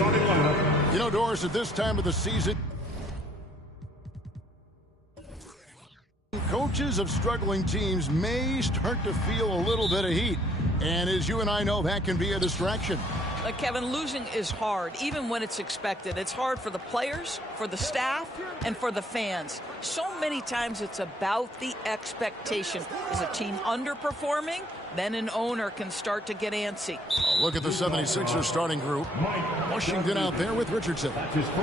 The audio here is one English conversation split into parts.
You know, Doris, at this time of the season, coaches of struggling teams may start to feel a little bit of heat. And as you and I know, that can be a distraction. Kevin, losing is hard, even when it's expected. It's hard for the players, for the staff, and for the fans. So many times it's about the expectation. Is a team underperforming? Then an owner can start to get antsy. Look at the 76ers starting group. Washington out there with Richardson.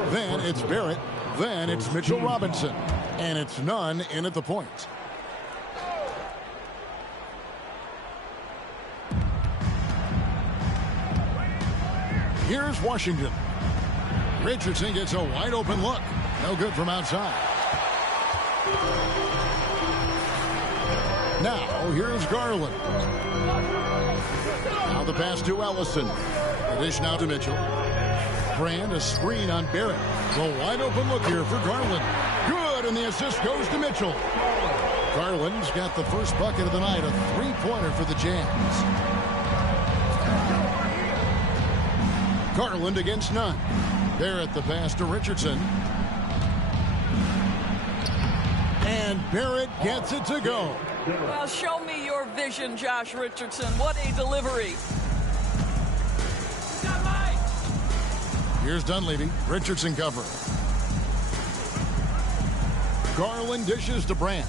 Then it's Barrett. Then it's Mitchell Robinson. And it's Nunn in at the point. Here's Washington. Richardson gets a wide open look. No good from outside. Now here's Garland. Now the pass to Ellison. The dish now to Mitchell. Brand a screen on Barrett. The wide open look here for Garland. Good, and the assist goes to Mitchell. Garland's got the first bucket of the night, a three-pointer for the Jazz. Garland against Nunn. Barrett the pass to Richardson. And Barrett gets it to go. Well, show me your vision, Josh Richardson. What a delivery. Here's Dunleavy. Richardson cover. Garland dishes to Brand.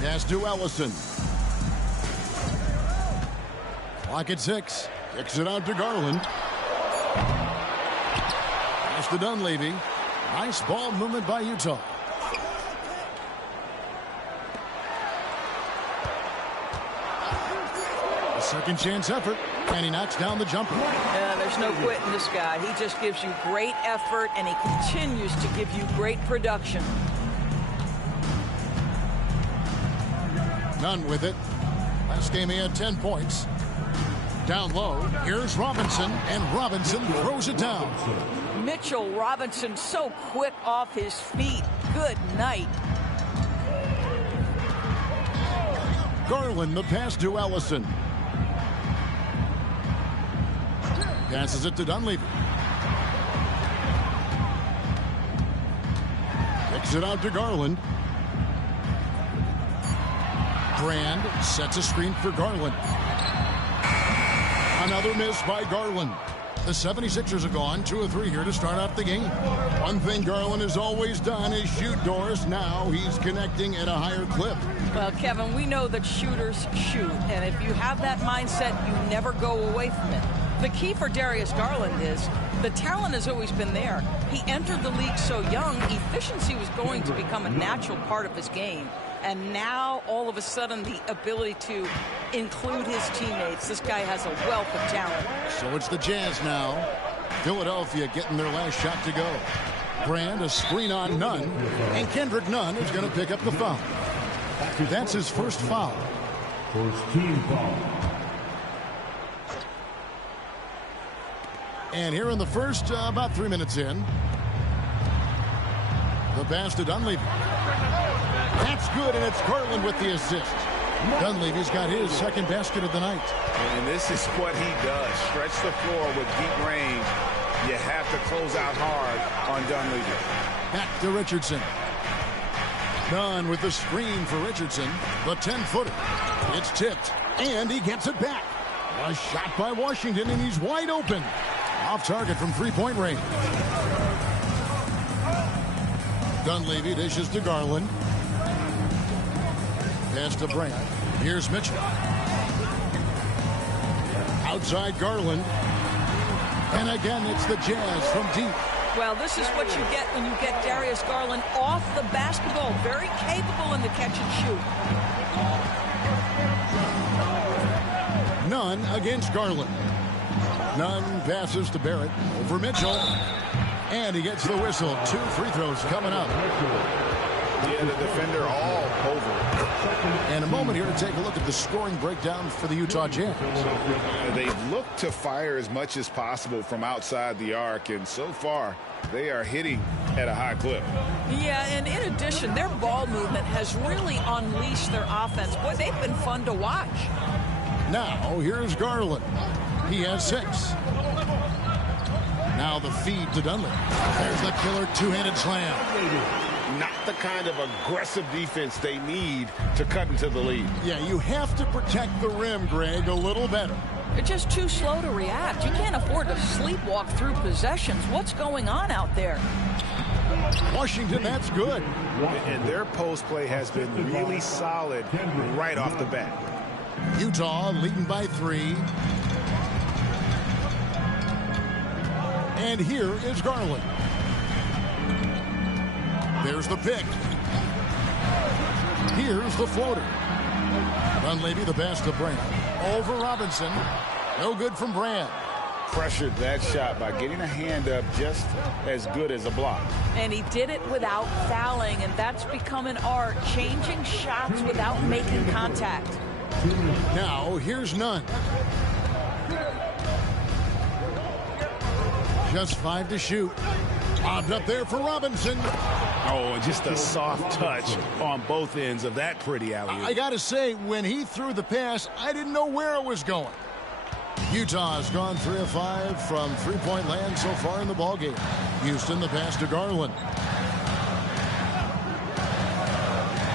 Pass to Ellison. Clock at 6. Kicks it out to Garland. Pass to Dunleavy. Nice ball movement by Utah. A second chance effort. And he knocks down the jumper. There's no quitting this guy. He just gives you great effort, and he continues to give you great production. Nunn with it. Last game he had 10 points. Down low, here's Robinson, and Robinson throws it down. Mitchell Robinson so quick off his feet. Good night. Garland the pass to Ellison. Passes it to Dunleavy. Kicks it out to Garland. Brand sets a screen for Garland. Another miss by Garland. The 76ers have gone 2 of 3 here to start out the game. One thing Garland has always done is shoot, Doris. Now he's connecting at a higher clip. Well, Kevin, we know that shooters shoot. And if you have that mindset, you never go away from it. The key for Darius Garland is the talent has always been there. He entered the league so young, efficiency was going to become a natural part of his game. And now, all of a sudden, the ability to include his teammates. This guy has a wealth of talent. So it's the Jazz now. Philadelphia getting their last shot to go. Brand a screen on Nunn. And Kendrick Nunn is going to pick up the foul. That's his first foul. First team foul. And here in the first, about 3 minutes in. The pass to Dunleavy. That's good, and it's Garland with the assist. Dunleavy's got his second basket of the night. And this is what he does. Stretch the floor with deep range. You have to close out hard on Dunleavy. Back to Richardson. Nunn with the screen for Richardson. The 10-footer. It's tipped, and he gets it back. A shot by Washington, and he's wide open. Off target from three-point range. Dunleavy dishes to Garland. Pass to Brand. Here's Mitchell. Outside Garland. And again, it's the Jazz from deep. Well, this is what you get when you get Darius Garland off the basketball. Very capable in the catch and shoot. Nunn against Garland. Nunn passes to Barrett. Over Mitchell. And he gets the whistle. 2 free throws coming up. Yeah, the defender all over. And a moment here to take a look at the scoring breakdown for the Utah Jazz. They've looked to fire as much as possible from outside the arc, and so far they are hitting at a high clip. Yeah, and in addition, their ball movement has really unleashed their offense. Boy, they've been fun to watch. Now, here's Garland. He has 6. Now the feed to Dunley. There's the killer two-handed slam. Not the kind of aggressive defense they need to cut into the lead. Yeah, you have to protect the rim, Greg, a little better. They're just too slow to react. You can't afford to sleepwalk through possessions. What's going on out there? Washington, that's good. And their post play has been really solid right off the bat. Utah leading by 3. And here is Garland. There's the pick. Here's the floater. Dunleavy the best of Brand. Over Robinson. No good from Brand. Pressured that shot by getting a hand up just as good as a block. And he did it without fouling, and that's become an art, changing shots without making contact. Now, here's Nunn. Just 5 to shoot. Lobbed up there for Robinson. Oh, and just a soft touch on both ends of that pretty alley-oop. I got to say, when he threw the pass, I didn't know where it was going. Utah has gone 3 of 5 from three-point land so far in the ballgame. Houston, the pass to Garland.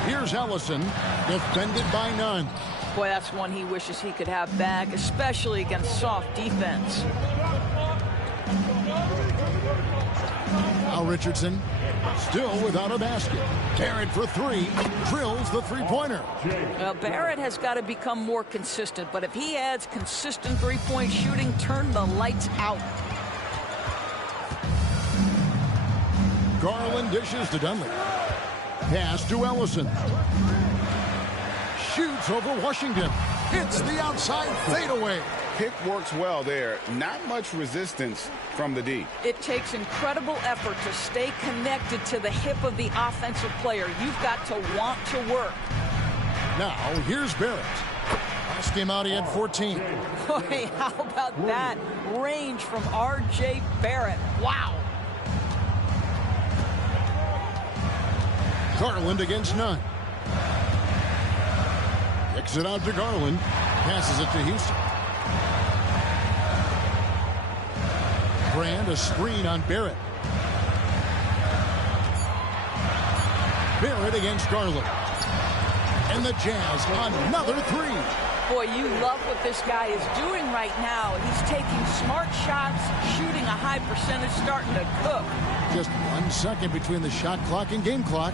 Here's Ellison, defended by Nunn. Boy, that's one he wishes he could have back, especially against soft defense. Now Richardson, still without a basket. Barrett for 3, drills the three-pointer. Well, Barrett has got to become more consistent, but if he adds consistent three-point shooting, turn the lights out. Garland dishes to Dunley. Pass to Ellison. Shoots over Washington. Hits the outside fadeaway. Pick works well there. Not much resistance from the D. It takes incredible effort to stay connected to the hip of the offensive player. You've got to want to work. Now, here's Barrett. Last game out, he had 14. Boy, how about that range from R.J. Barrett? Wow. Garland against Nunn. Kicks it out to Garland. Passes it to Houston. Brand, a screen on Barrett. Barrett against Garland. And the Jazz, another 3. Boy, you love what this guy is doing right now. He's taking smart shots, shooting a high percentage, starting to cook. Just 1 second between the shot clock and game clock.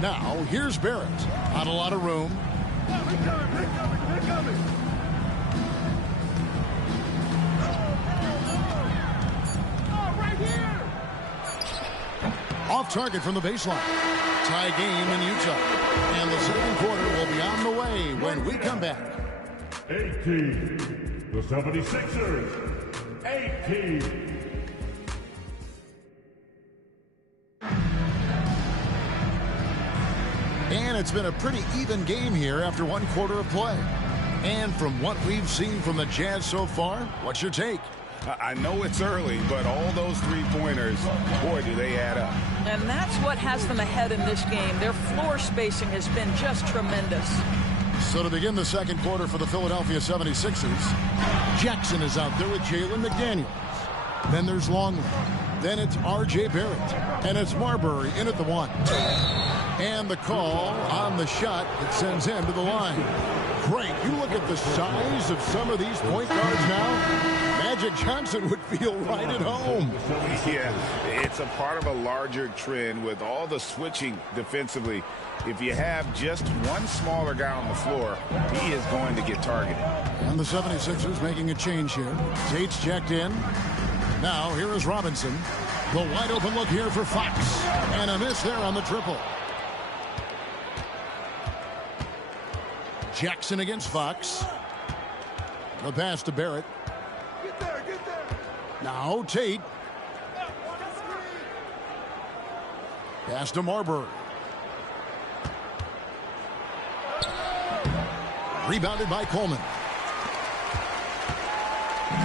Now, here's Barrett. Not a lot of room. Off target from the baseline. Tie game in Utah. And the second quarter will be on the way when we come back. 18. The 76ers. 18. And it's been a pretty even game here after 1 quarter of play. And from what we've seen from the Jazz so far, what's your take? I know it's early, but all those three-pointers, boy, do they add up. And that's what has them ahead in this game. Their floor spacing has been just tremendous. So to begin the second quarter for the Philadelphia 76ers, Jackson is out there with Jalen McDaniels. Then there's Longley. Then it's R.J. Barrett. And it's Marbury in at the 1. And the call on the shot that sends him to the line. Great. You look at the size of some of these point guards now. Magic Johnson would feel right at home. Yeah, it's a part of a larger trend with all the switching defensively. If you have just one smaller guy on the floor, he is going to get targeted. And the 76ers making a change here. Tate's checked in. Now here is Robinson. The wide open look here for Fox. And a miss there on the triple. Jackson against Fox. The pass to Barrett. Get there. Now Tate. Pass to Marbury. Rebounded by Coleman.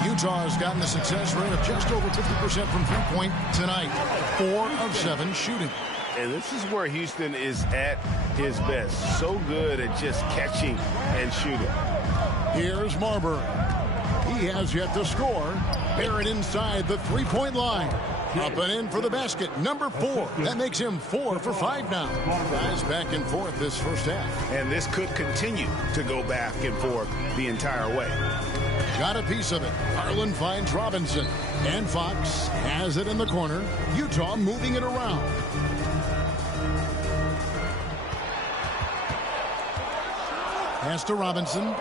Utah has gotten a success rate of just over 50% from three-point tonight. 4 of 7 shooting. And this is where Houston is at his best. So good at just catching and shooting. Here's Marbury. He He has yet to score. Barrett inside the three-point line. Up and in for the basket, number 4. That makes him 4 for 5 now. Guys back and forth this first half. And this could continue to go back and forth the entire way. Got a piece of it. Garland finds Robinson. And Fox has it in the corner. Utah moving it around. Pass to Robinson.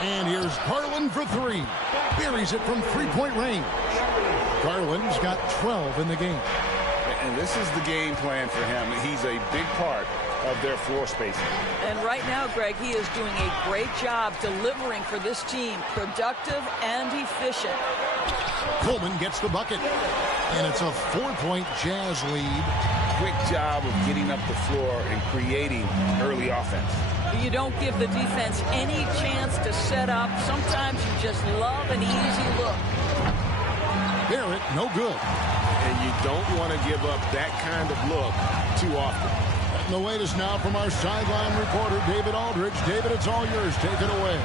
And here's Garland for 3. Buries it from three-point range. Garland's got 12 in the game. And this is the game plan for him. He's a big part of their floor spacing. And right now, Greg, he is doing a great job delivering for this team. Productive and efficient. Coleman gets the bucket. And it's a 4-point Jazz lead. Quick job of getting up the floor and creating early offense. You don't give the defense any chance to set up. Sometimes you just love an easy look. Barrett, no good. And you don't want to give up that kind of look too often. And the latest now from our sideline reporter, David Aldridge. David, it's all yours. Take it away.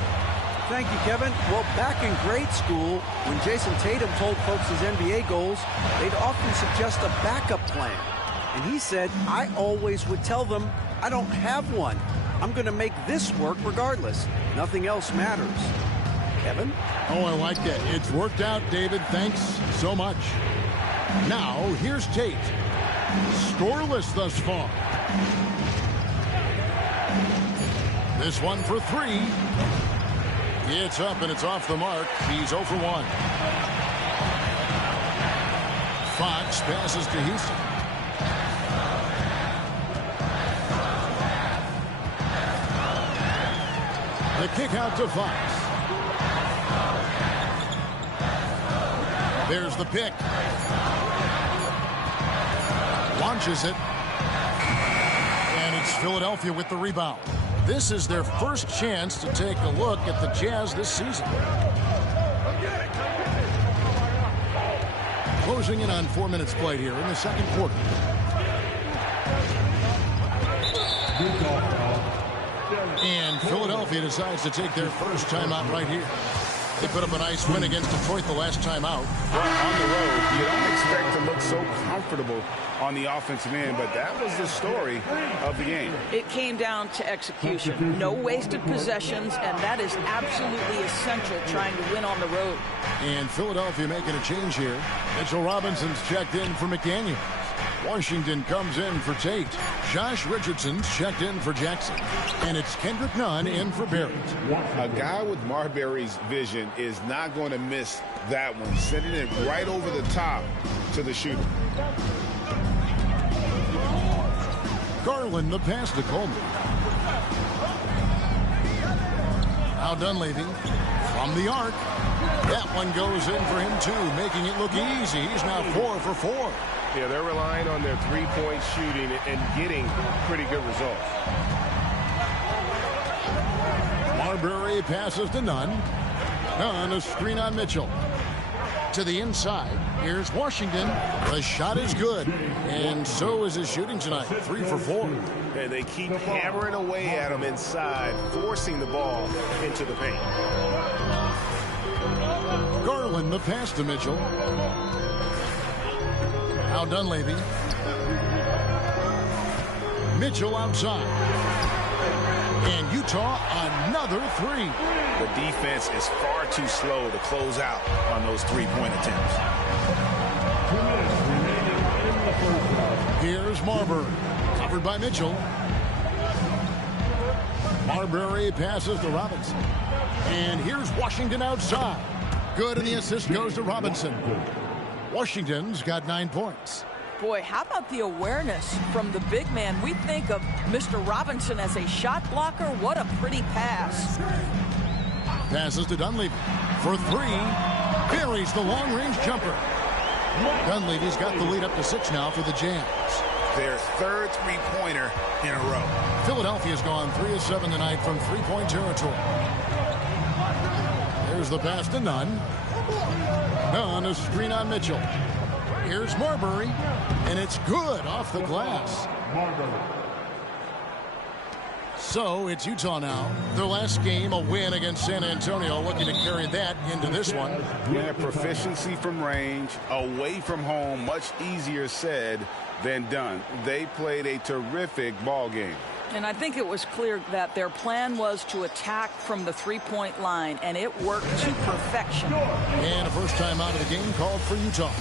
Thank you, Kevin. Well, back in grade school, when Jason Tatum told folks his NBA goals, they'd often suggest a backup plan. And he said, I always would tell them, I don't have one. I'm going to make this work regardless. Nothing else matters. Kevin? Oh, I like that. It's worked out, David. Thanks so much. Now, here's Tate. Scoreless thus far. This one for 3. It's up and it's off the mark. He's 0 for 1. Fox passes to Houston. The kick out to Fox. There's the pick. Launches it. And it's Philadelphia with the rebound. This is their first chance to take a look at the Jazz this season. Closing in on 4 minutes played here in the second quarter. And Philadelphia decides to take their first timeout right here. They put up a nice win against Detroit the last time out. Well, on the road, you don't expect to look so comfortable on the offensive end, but that was the story of the game. It came down to execution. No wasted possessions, and that is absolutely essential trying to win on the road. And Philadelphia making a change here. Mitchell Robinson's checked in for McDaniel. Washington comes in for Tate. Josh Richardson's checked in for Jackson. And it's Kendrick Nunn in for Barrett. A guy with Marbury's vision is not going to miss that one. Sending it right over the top to the shooter. Garland the pass to Coleman. Now Dunleavy from the arc. That one goes in for him too, making it look easy. He's now 4 for 4. Yeah, they're relying on their three-point shooting and getting pretty good results. Marbury passes to Nunn. Nunn, a screen on Mitchell. To the inside. Here's Washington. The shot is good. And so is his shooting tonight. 3 for 4. And they keep hammering away at him inside, forcing the ball into the paint. Garland, the pass to Mitchell. Now Dunleavy. Mitchell outside. And Utah another 3. The defense is far too slow to close out on those three-point attempts. Here's Marbury. Covered by Mitchell. Marbury passes to Robinson. And here's Washington outside. Good, and the assist goes to Robinson. Washington's got 9 points. Boy, how about the awareness from the big man? We think of Mr. Robinson as a shot blocker. What a pretty pass. Passes to Dunleavy for 3. Buries the long-range jumper. Dunleavy's got the lead up to 6 now for the Jazz. Their third three-pointer in a row. Philadelphia's gone 3 of 7 tonight from three-point territory. There's the pass to Nunn. Nunn, a screen on Mitchell. Here's Marbury, and it's good off the glass. So it's Utah now. Their last game, a win against San Antonio, looking to carry that into this one. Yeah, proficiency from range, away from home, much easier said than done. They played a terrific ball game. And I think it was clear that their plan was to attack from the three-point line, and it worked to perfection. And a first time out of the game called for Utah.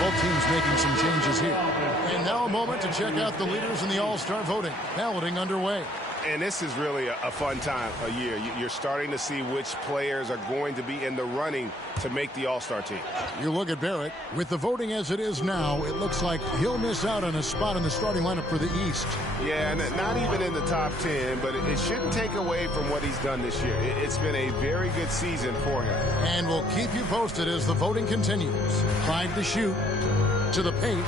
Both teams making some changes here. And now a moment to check out the leaders in the All-Star voting. Balloting underway. And this is really a fun time of year. You're starting to see which players are going to be in the running to make the All-Star team. You look at Barrett. With the voting as it is now, it looks like he'll miss out on a spot in the starting lineup for the East. Yeah, and not even in the top 10, but it shouldn't take away from what he's done this year. It's been a very good season for him. And we'll keep you posted as the voting continues. Tried to shoot to the paint.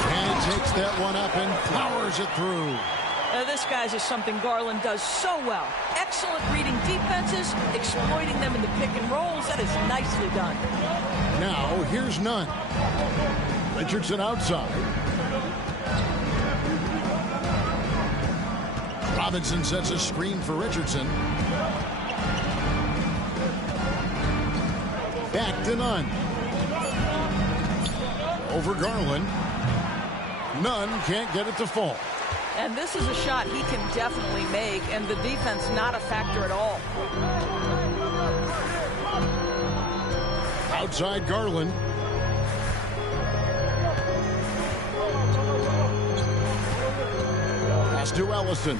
And he takes that one up and powers it through. This, guys, is something Garland does so well. Excellent reading defenses, exploiting them in the pick and rolls. That is nicely done. Now, here's Nunn. Richardson outside. Robinson sets a screen for Richardson. Back to Nunn. Over Garland. Nunn can't get it to fall. And this is a shot he can definitely make, and the defense not a factor at all. Outside Garland. Pass to Ellison.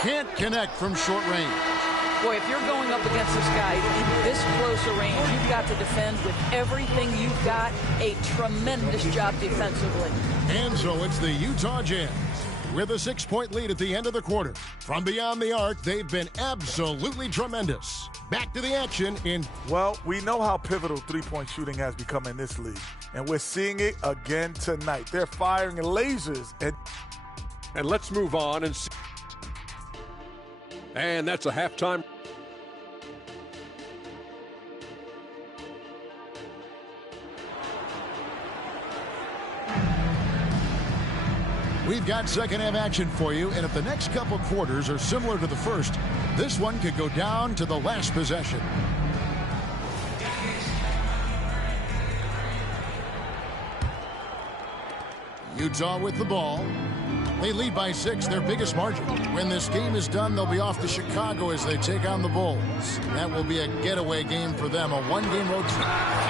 Can't connect from short range. Boy, if you're going up against this guy in this close a range, you've got to defend with everything you've got. A tremendous job defensively. And so it's the Utah Jazz with a 6-point lead at the end of the quarter. From beyond the arc, they've been absolutely tremendous. Back to the action in... Well, we know how pivotal three-point shooting has become in this league, and we're seeing it again tonight. They're firing lasers. And let's move on and see. And that's a halftime. We've got second half action for you, and if the next couple quarters are similar to the first, this one could go down to the last possession. Utah with the ball. They lead by 6, their biggest margin. When this game is done, they'll be off to Chicago as they take on the Bulls. That will be a getaway game for them, a one-game road trip.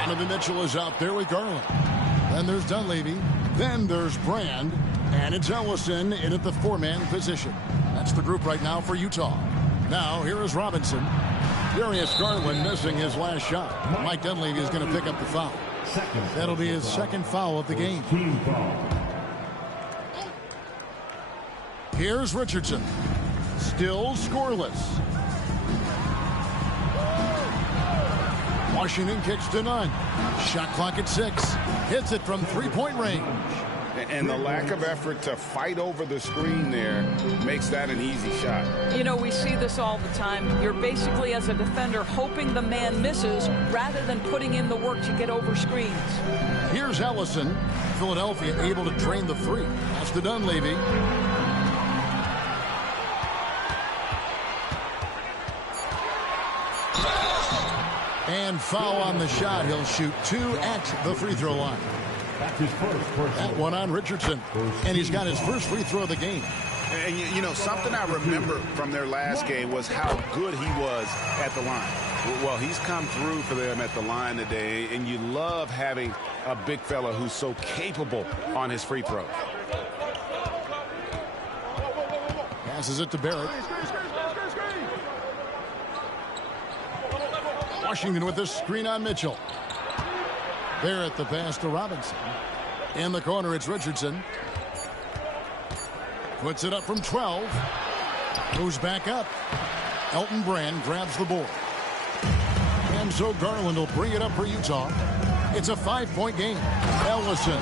Donovan Mitchell is out there with Garland. Then there's Dunleavy. Then there's Brand. And it's Ellison in at the 4-man position. That's the group right now for Utah. Now, here is Robinson. Darius Garland missing his last shot. Mike Dunleavy is going to pick up the foul. That'll be his second foul of the game. Team foul. Here's Richardson. Still scoreless. Washington kicks to Nunn. Shot clock at 6. Hits it from three-point range. And the lack of effort to fight over the screen there makes that an easy shot. You know, we see this all the time. You're basically, as a defender, hoping the man misses rather than putting in the work to get over screens. Here's Ellison. Philadelphia able to drain the 3. That's to Dunleavy. And foul on the shot. He'll shoot 2 at the free throw line. That's his first. That one on Richardson. And he's got his first free throw of the game. And, you know, something I remember from their last game was how good he was at the line. Well, he's come through for them at the line today, and you love having a big fella who's so capable on his free throw. Passes it to Barrett. Washington with this screen on Mitchell. Barrett the pass to Robinson. In the corner, it's Richardson. Puts it up from 12. Moves back up. Elton Brand grabs the board. And so Garland will bring it up for Utah. It's a 5-point game. Ellison.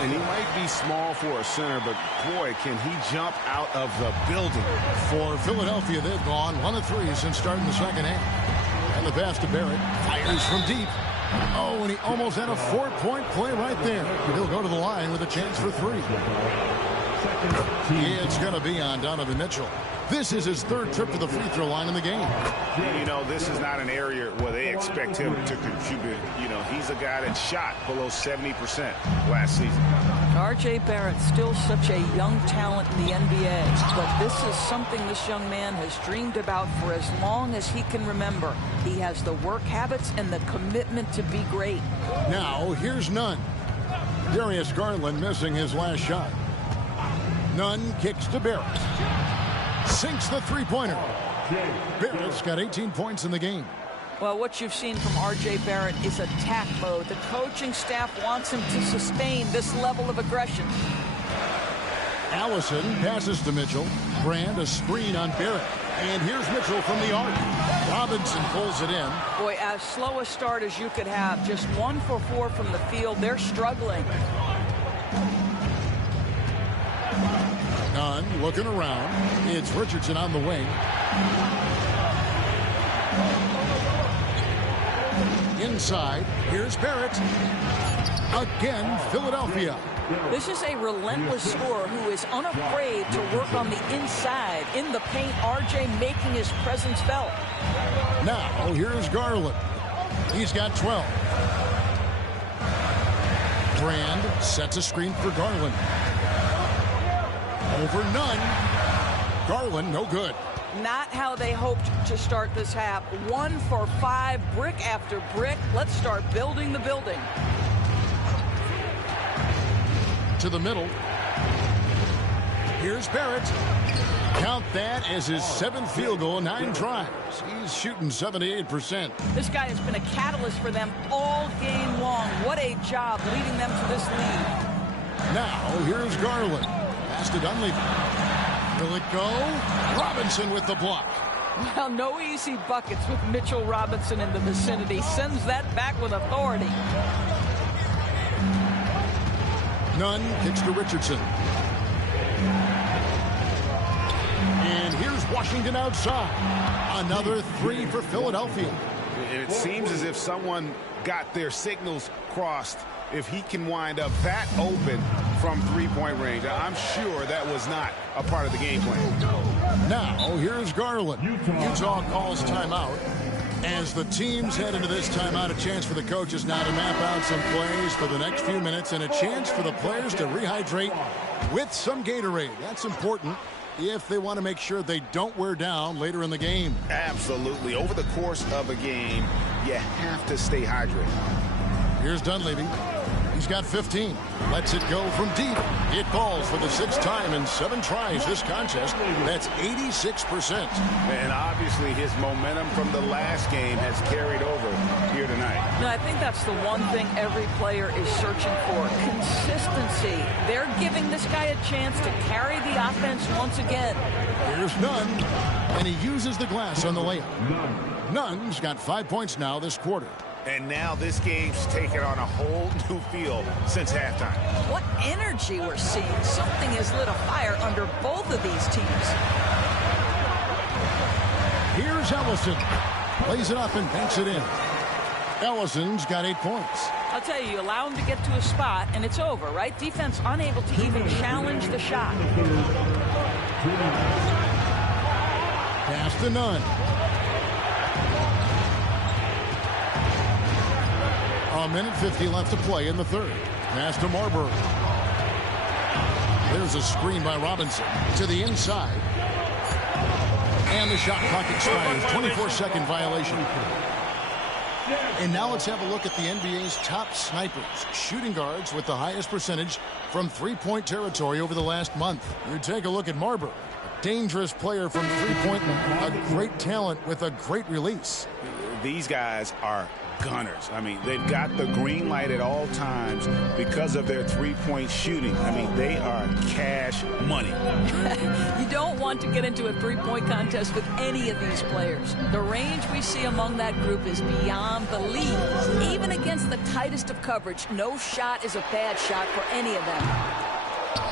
And he might be small for a center, but boy, can he jump out of the building. For Philadelphia, they've gone 1 of 3 since starting the second half. And the pass to Barrett. Fires from deep. Oh, and he almost had a 4-point play right there. He'll go to the line with a chance for 3. It's going to be on Donovan Mitchell. This is his 3rd trip to the free throw line in the game. You know, this is not an area where they expect him to contribute. You know, he's a guy that shot below 70% last season. R.J. Barrett, still such a young talent in the NBA, but this is something this young man has dreamed about for as long as he can remember. He has the work habits and the commitment to be great. Now, here's Nunn. Darius Garland missing his last shot. Nunn kicks to Barrett. Sinks the three-pointer. Barrett's got 18 points in the game. Well, what you've seen from R.J. Barrett is attack mode. The coaching staff wants him to sustain this level of aggression. Allison passes to Mitchell. Brand a screen on Barrett. And here's Mitchell from the arc. Robinson pulls it in. Boy, as slow a start as you could have. Just 1 for 4 from the field. They're struggling. Nunn looking around. It's Richardson on the wing. Inside, here's Barrett. Again, Philadelphia. This is a relentless scorer who is unafraid to work on the inside. In the paint, R.J. making his presence felt. Now, here's Garland. He's got 12. Brand sets a screen for Garland. Over Nunn. Garland, no good. Not how they hoped to start this half. 1 for 5, brick after brick. Let's start building the building. To the middle. Here's Barrett. Count that as his 7th field goal, 9 tries. He's shooting 78%. This guy has been a catalyst for them all game long. What a job leading them to this lead. Now, here's Garland. Pass to Dunleavy. Will it go? Robinson with the block. Well, no easy buckets with Mitchell Robinson in the vicinity. Sends that back with authority. Nunn kicks to Richardson. And here's Washington outside. Another 3 for Philadelphia. And it seems as if someone got their signals crossed. If he can wind up that open from 3-point range, I'm sure that was not a part of the game plan. Now, here's Garland. Utah calls timeout. As the teams head into this timeout, a chance for the coaches now to map out some plays for the next few minutes and a chance for the players to rehydrate with some Gatorade. That's important if they want to make sure they don't wear down later in the game. Absolutely. Over the course of a game, you have to stay hydrated. Here's Dunleavy. He's got 15. Lets it go from deep. It falls for the 6th time in 7 tries this contest. That's 86%. And obviously his momentum from the last game has carried over here tonight. No, I think that's the one thing every player is searching for. Consistency. They're giving this guy a chance to carry the offense once again. Here's Nunn. And he uses the glass on the layup. Nunn's got 5 points now this quarter. And now this game's taken on a whole new feel since halftime. What energy we're seeing. Something has lit a fire under both of these teams. Here's Ellison. Plays it up and banks it in. Ellison's got 8 points. I'll tell you, allow him to get to a spot, and it's over, right? Defense unable to even challenge the shot. Pass to Nunn. A minute 50 left to play in the 3rd. Pass to Marbury. There's a screen by Robinson to the inside. And the shot clock expires. 24-second violation. And now let's have a look at the NBA's top snipers, shooting guards with the highest percentage from 3-point territory over the last month. You take a look at Marbury, a dangerous player from 3-point line, a great talent with a great release. These guys are gunners. I mean, they've got the green light at all times because of their three-point shooting. I mean, they are cash money. You don't want to get into a three-point contest with any of these players. The range we see among that group is beyond belief. Even against the tightest of coverage, no shot is a bad shot for any of them.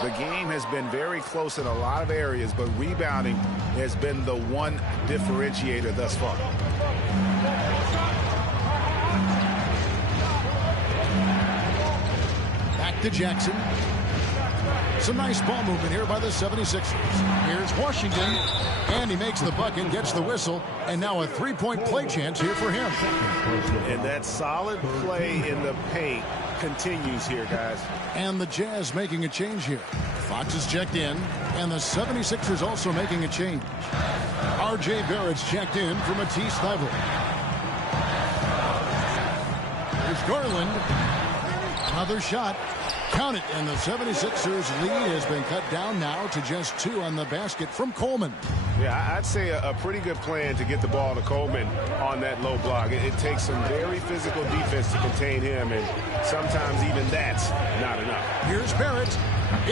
The game has been very close in a lot of areas, but rebounding has been the one differentiator thus far. Back to Jackson. Some nice ball movement here by the 76ers. Here's Washington, and he makes the bucket, gets the whistle, and now a three-point play chance here for him. And that solid play in the paint continues here, guys. And the Jazz making a change here. Fox is checked in, and the 76ers also making a change. R.J. Barrett's checked in for Matisse Thybulle. Here's Garland. Another shot. Count it, and the 76ers lead has been cut down now to just 2 on the basket from Coleman. Yeah, I'd say a pretty good plan to get the ball to Coleman on that low block. It takes some very physical defense to contain him, and sometimes even that's not enough. Here's Barrett.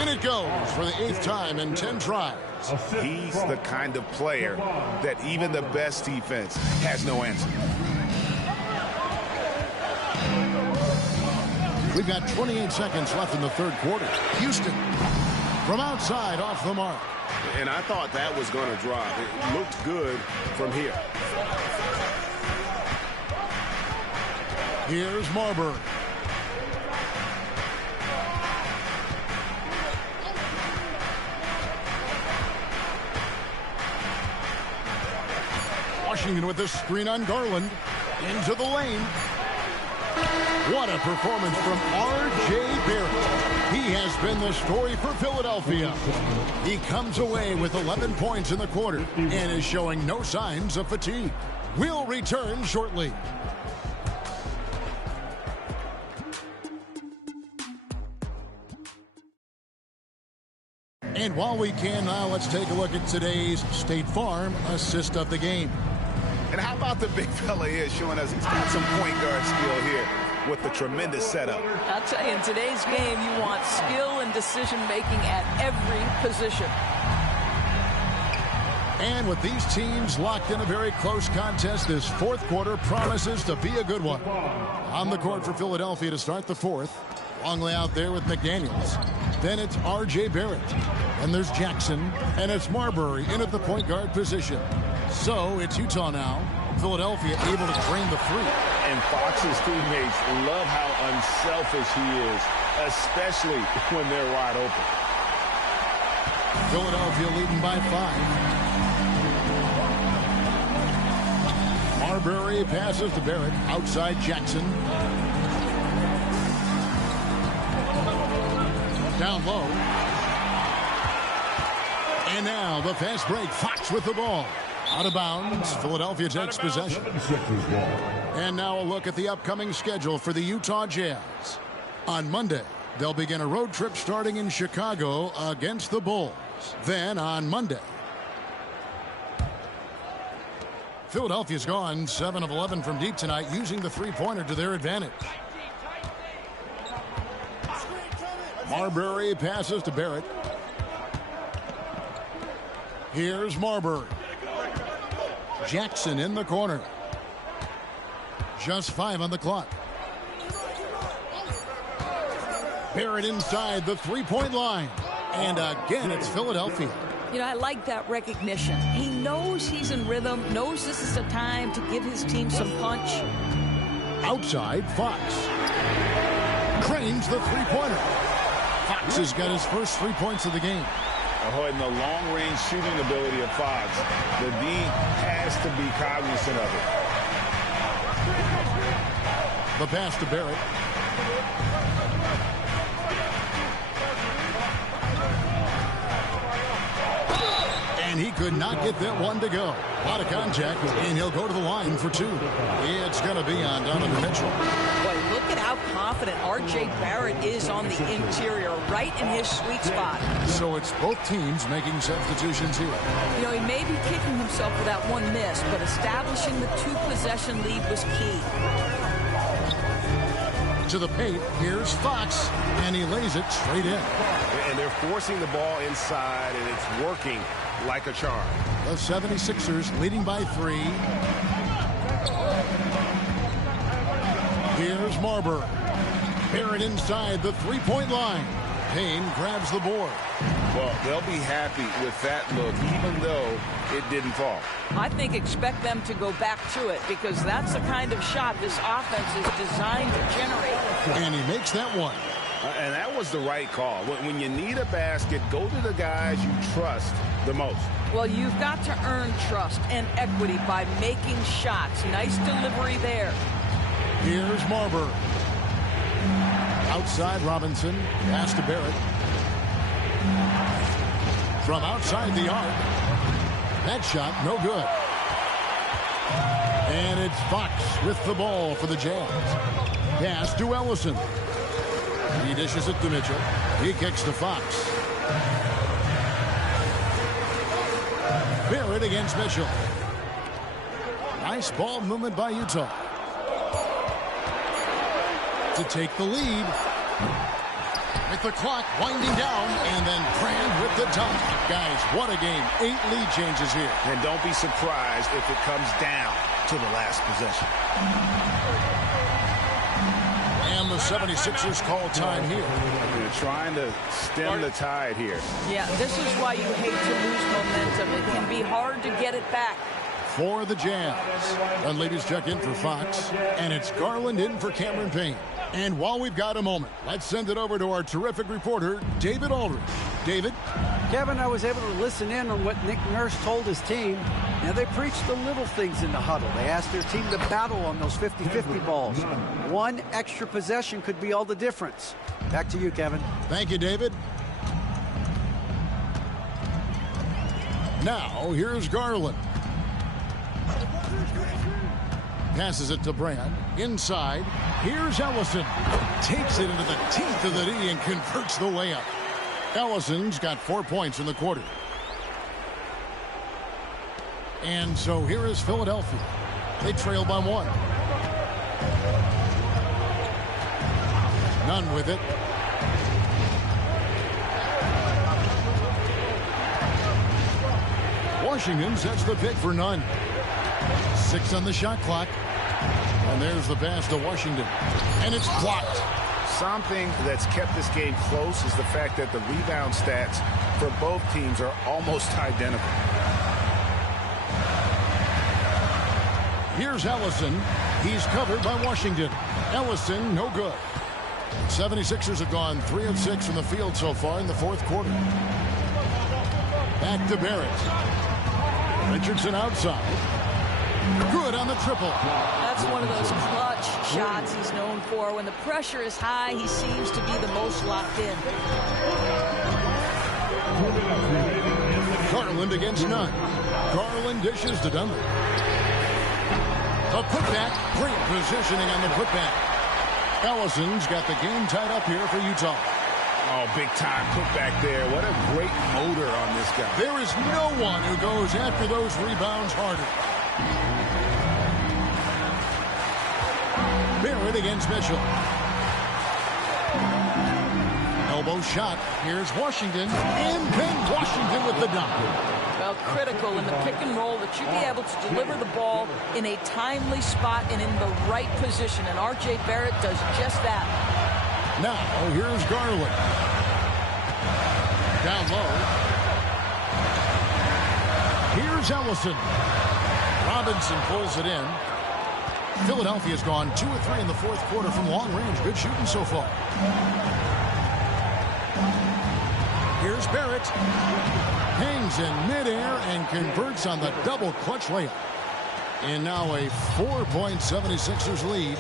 In it goes for the 8th time in 10 tries. He's the kind of player that even the best defense has no answer. We've got 28 seconds left in the third quarter. Houston from outside off the mark. And I thought that was going to drop. It looked good from here. Here's Marbury. Washington with the screen on Garland. Into the lane. What a performance from R.J. Barrett. He has been the story for Philadelphia. He comes away with 11 points in the quarter and is showing no signs of fatigue. We'll return shortly. And while we can now, let's take a look at today's State Farm assist of the game. And how about the big fella here showing us he's got some point guard skill here with the tremendous setup. I'll tell you, in today's game, you want skill and decision-making at every position. And with these teams locked in a very close contest, this fourth quarter promises to be a good one. On the court for Philadelphia to start the fourth. Longley out there with McDaniels. Then it's R.J. Barrett. And there's Jackson. And it's Marbury in at the point guard position. So it's Utah now. Philadelphia able to drain the three. And Fox's teammates love how unselfish he is, especially when they're wide open. Philadelphia leading by 5. Marbury passes to Barrett. Outside Jackson. Down low. And now the fast break. Fox with the ball. Out of bounds. Philadelphia takes possession. And now a look at the upcoming schedule for the Utah Jazz. On Monday, they'll begin a road trip starting in Chicago against the Bulls. Then on Monday, Philadelphia's gone 7 of 11 from deep tonight, using the three-pointer to their advantage. Marbury passes to Barrett. Here's Marbury. Jackson in the corner. Just 5 on the clock. Barrett inside the three-point line. And again, it's Philadelphia. You know, I like that recognition. He knows he's in rhythm, knows this is a time to give his team some punch. Outside, Fox. Cranes the three-pointer. Fox has got his first 3 points of the game. Oh, and the long-range shooting ability of Fox. The D has to be cognizant of it. The pass to Barrett. And he could not get that one to go. A lot of contact, and he'll go to the line for 2. It's going to be on Donovan Mitchell. Boy, look at how confident R.J. Barrett is on the interior, right in his sweet spot. So it's both teams making substitutions here. You know, he may be kicking himself for that one miss, but establishing the 2-possession lead was key. To the paint, here's Fox, and he lays it straight in. And they're forcing the ball inside, and it's working like a charm. The 76ers leading by 3. Here's Marbury. Barrett inside the three-point line. Payne grabs the board. Well, they'll be happy with that look, even though it didn't fall. I think expect them to go back to it because that's the kind of shot this offense is designed to generate. And he makes that one. And that was the right call. When you need a basket, go to the guys you trust the most. Well, you've got to earn trust and equity by making shots. Nice delivery there. Here's Marbury. Outside Robinson. Pass to Barrett. From outside the arc. That shot, no good. And it's Fox with the ball for the Jazz. Pass to Ellison. He dishes it to Mitchell. He kicks to Fox. Barrett against Mitchell. Nice ball movement by Utah. To take the lead. With the clock winding down, and then Brand with the dunk. Guys, what a game. 8 lead changes here. And don't be surprised if it comes down to the last possession. And the 76ers call time here. They're trying to stem the tide here. Yeah, this is why you hate to lose momentum. It can be hard to get it back. For the Jazz. And ladies check in for Fox. And it's Garland in for Cameron Payne. And while we've got a moment, let's send it over to our terrific reporter, David Aldridge. David? Kevin, I was able to listen in on what Nick Nurse told his team. Now, they preached the little things in the huddle. They asked their team to battle on those 50-50 balls. One extra possession could be all the difference. Back to you, Kevin. Thank you, David. Now, here's Garland. Passes it to Brand. Inside. Here's Ellison. Takes it into the teeth of the D and converts the layup. Ellison's got 4 points in the quarter. And so here is Philadelphia. They trail by 1. None with it. Washington sets the pick for Nunn. 6 on the shot clock. And there's the pass to Washington. And it's blocked. Something that's kept this game close is the fact that the rebound stats for both teams are almost identical. Here's Ellison. He's covered by Washington. Ellison, no good. 76ers have gone 3 of 6 from the field so far in the fourth quarter. Back to Barrett. Richardson outside. Good on the triple. That's one of those clutch shots he's known for. When the pressure is high, he seems to be the most locked in. Garland against Nunn. Garland dishes to Dunlap. A putback. Great positioning on the putback. Ellison's got the game tied up here for Utah. Oh, big time putback there. What a great motor on this guy. There is no one who goes after those rebounds harder. Barrett against Mitchell. Elbow shot. Here's Washington. And then Washington with the dunk. Well, critical in the pick and roll that you be able to deliver the ball in a timely spot and in the right position. And R.J. Barrett does just that. Now, here's Garland. Down low. Here's Ellison. Robinson pulls it in. Philadelphia's gone 2 of 3 in the fourth quarter from long range. Good shooting so far. Here's Barrett. Hangs in midair and converts on the double clutch layup. And now a 4-point 76ers lead.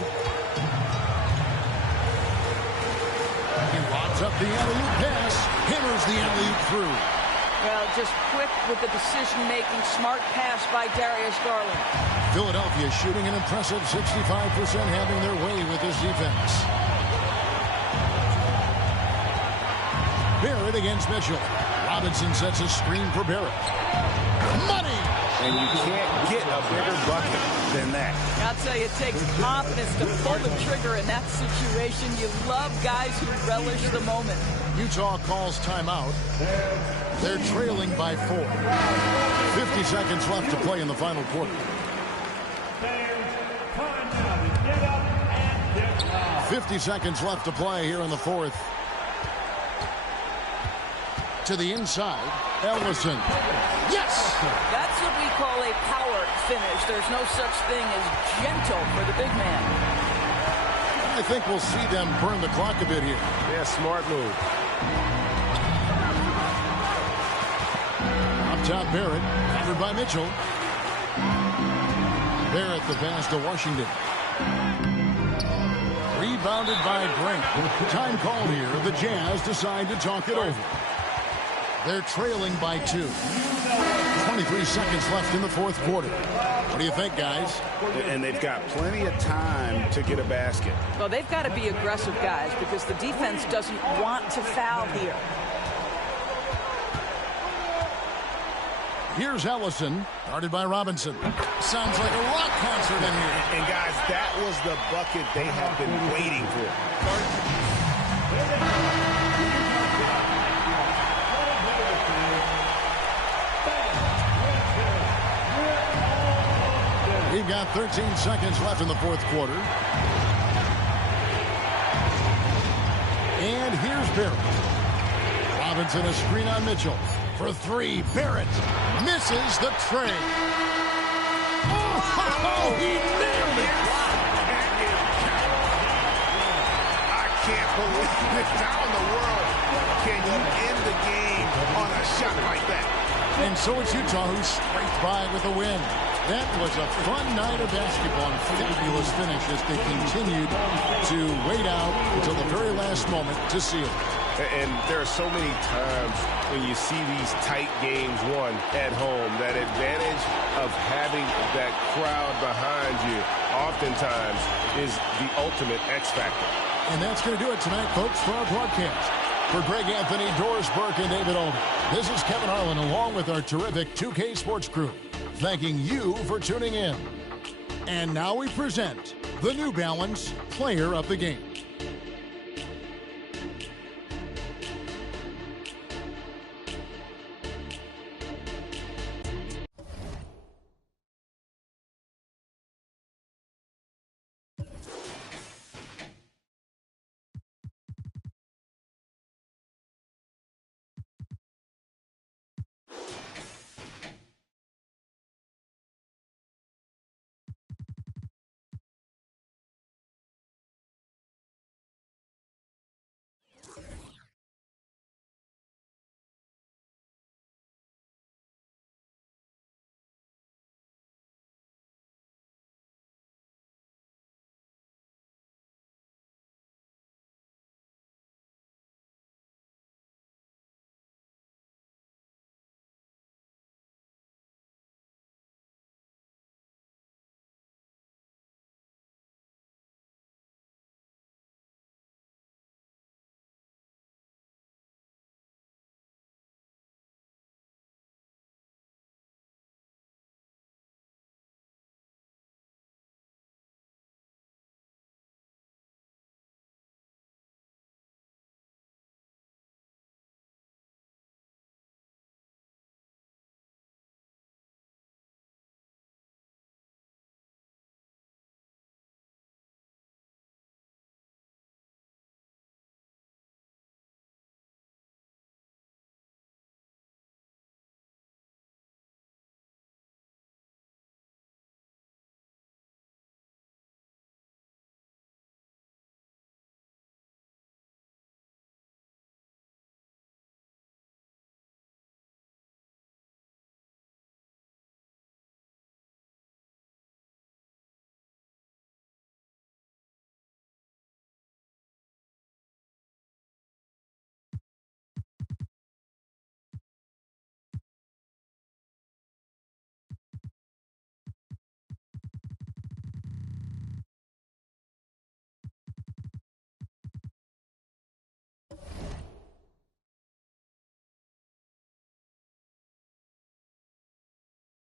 He lobs up the alley-oop pass. Hammers the alley-oop through. Well, just quick with the decision-making, smart pass by Darius Garland. Philadelphia shooting an impressive 65%, having their way with this defense. Barrett against Mitchell. Robinson sets a screen for Barrett. Money And you can't get a bigger bucket than that. I'll tell you, it takes confidence to pull the trigger in that situation. You love guys who relish the moment. Utah calls timeout. They're trailing by 4. 50 seconds left to play in the final quarter. 50 seconds left to play here in the fourth. To the inside, Ellison. Yes! That's what we call a power finish. There's no such thing as gentle for the big man. I think we'll see them burn the clock a bit here. Yeah, smart move. Up top, Barrett, covered by Mitchell. Barrett the pass to Washington. Rebounded by Grant. Time called here. The Jazz decide to talk it over. They're trailing by 2. 23 seconds left in the fourth quarter. What do you think, guys? And they've got plenty of time to get a basket. Well, they've got to be aggressive, guys, because the defense doesn't want to foul here. Here's Ellison, guarded by Robinson. Sounds like a rock concert in here. And guys, that was the bucket they have been waiting for. We've got 13 seconds left in the fourth quarter. And here's Barrett. Robinson a screen on Mitchell. For 3, Barrett misses the tray. Oh, he nailed it. I can't believe it. How in the world can you end the game on a shot like that? And so it's Utah who scraped by with a win. That was a fun night of basketball and fabulous finish as they continued to wait out until the very last moment to seal it. And there are so many times when you see these tight games won at home, that advantage of having that crowd behind you oftentimes is the ultimate X factor. And that's going to do it tonight, folks, for our broadcast. For Greg Anthony, Doris Burke, and David Olden, this is Kevin Harlan along with our terrific 2K Sports crew, thanking you for tuning in. And now we present the New Balance Player of the Game.